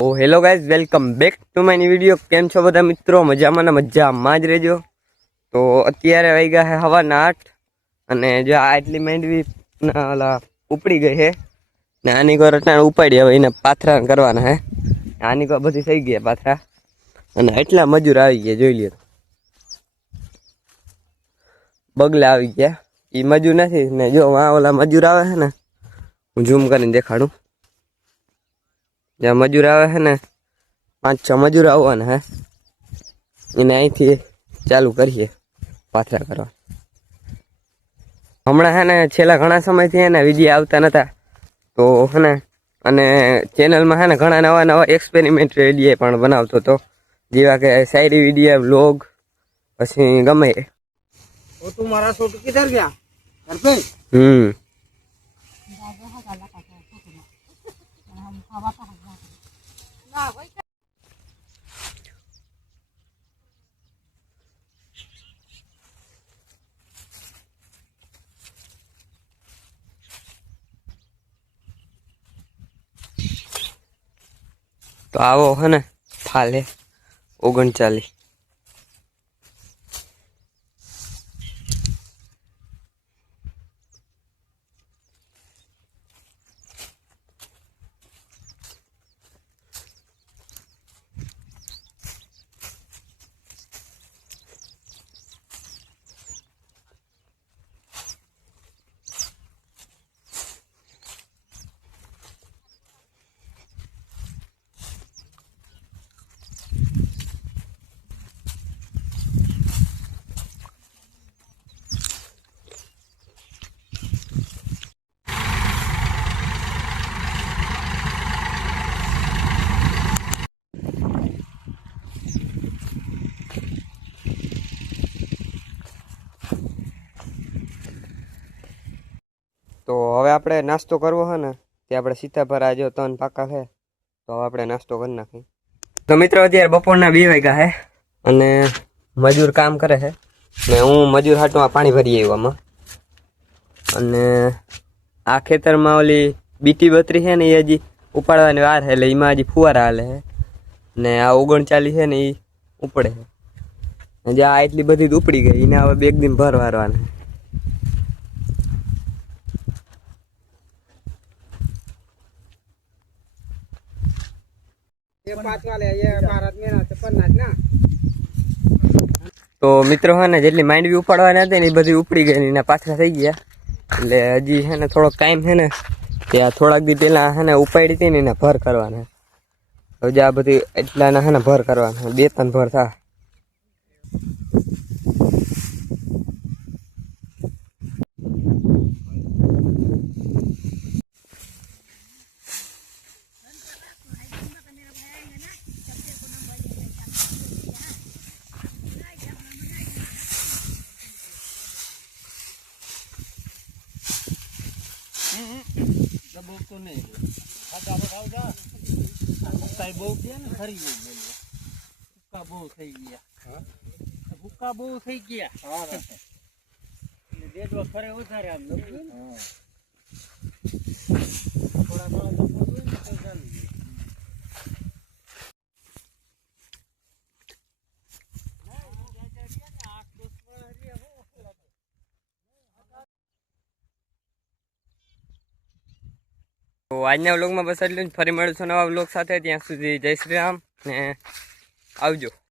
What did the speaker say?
O, hello guys, welcome back to my video કેમ છો બધા મિત્રો? મજામાં ને મજામાં જ રહેજો. તો અત્યારે વાગ્યા છે હવાના આઠ અને જો આ એટલી માંડવી ઓલા, ઉપડી ગઈ છે ને આની કોર અટાણે ઉપાડી હવે એને પાથરા કરવાના હે. આની કોર બધી થઈ ગયા પાથરા. અને એટલા મજૂર આવી ગયા, જોઈ લ્યો. બગલા આવી ગયા. એ મજૂર નથી ને જો આ ઓલા મજૂર આવે છે ને, હું ઝૂમ કરીને દેખાડું. જ્યાં મજૂર આવે છે ને પાંચ છ મજૂર આવવાના હે. એને અહીંથી ચાલુ કરીએ પાથરા કરવા. હમણાં હે ને છેલ્લા ઘણા સમયથી હે ને વીડિયો આવતા નહોતા તો હે ને અને ચેનલમાં હે ને ઘણા નવા નવા એક્સપેરિમેન્ટ વીડિયો પણ બનાવતો હતો. જેવા કે સાયરી વીડિયો વ્લોગ પછી ગમે. ઓ તું મારા છોટુ કિધર ગયા હમ. તો આવો હે ને ફાલે ઓગણચાલીસ. તો હવે આપણે નાસ્તો કરવો છે ને, તે આપણે સીતાભરા જો ત્રણ પાકા છે, તો હવે આપણે નાસ્તો કરી નાખી તો મિત્રો અત્યારે બપોરના બે વાગ્યા છે અને મજૂર કામ કરે છે. ને હું મજૂર હાટમાં પાણી ભરી આવ્યો આમાં. અને આ ખેતરમાં ઓલી બીટી બત્રી છે ને, એ હજી ઉપાડવાની વાર છે, એટલે એમાં હજી ફુવારા હાલે છે. ને આ ઓગણચાલીસ છે ને એ ઉપડે છે. હજી આ એટલી બધી જ ઉપડી ગઈ, એને હવે બે દિન ભર વારવાના ये पाँच वाले ये भारत में ना तो पन्नास ना તો મિત્રો હે ને જેટલી માંડવી ઉપાડવાની હતી ને એ બધી ઉપડી ગઈ ને એના પાછા થઈ ગયા એટલે હજી હે ને થોડોક ટાઈમ છે ને ત્યાં થોડાક દી પહેલા હે ને ઉપાડી હતી ને એને ભર કરવાના હવે આ બધી એટલાના હે ને ભર કરવાના બે ત્રણ ભર થાય દબો તો નહીં ભૂકા બહુ ગયા ને ખરી ગઈ ભૂકા બહુ થઈ ગયા ભૂકા બહુ થઈ ગયા એટલે દેડવા ફરે વધારે આમ. થોડા થોડા દબો જોઈએ ને તો ચાલી જાય. તો આજના વ્લોગમાં બસ એટલું જ. ફરી મળીશું નવા વ્લોગ સાથે. ત્યાં સુધી જય શ્રી રામ ને આવજો.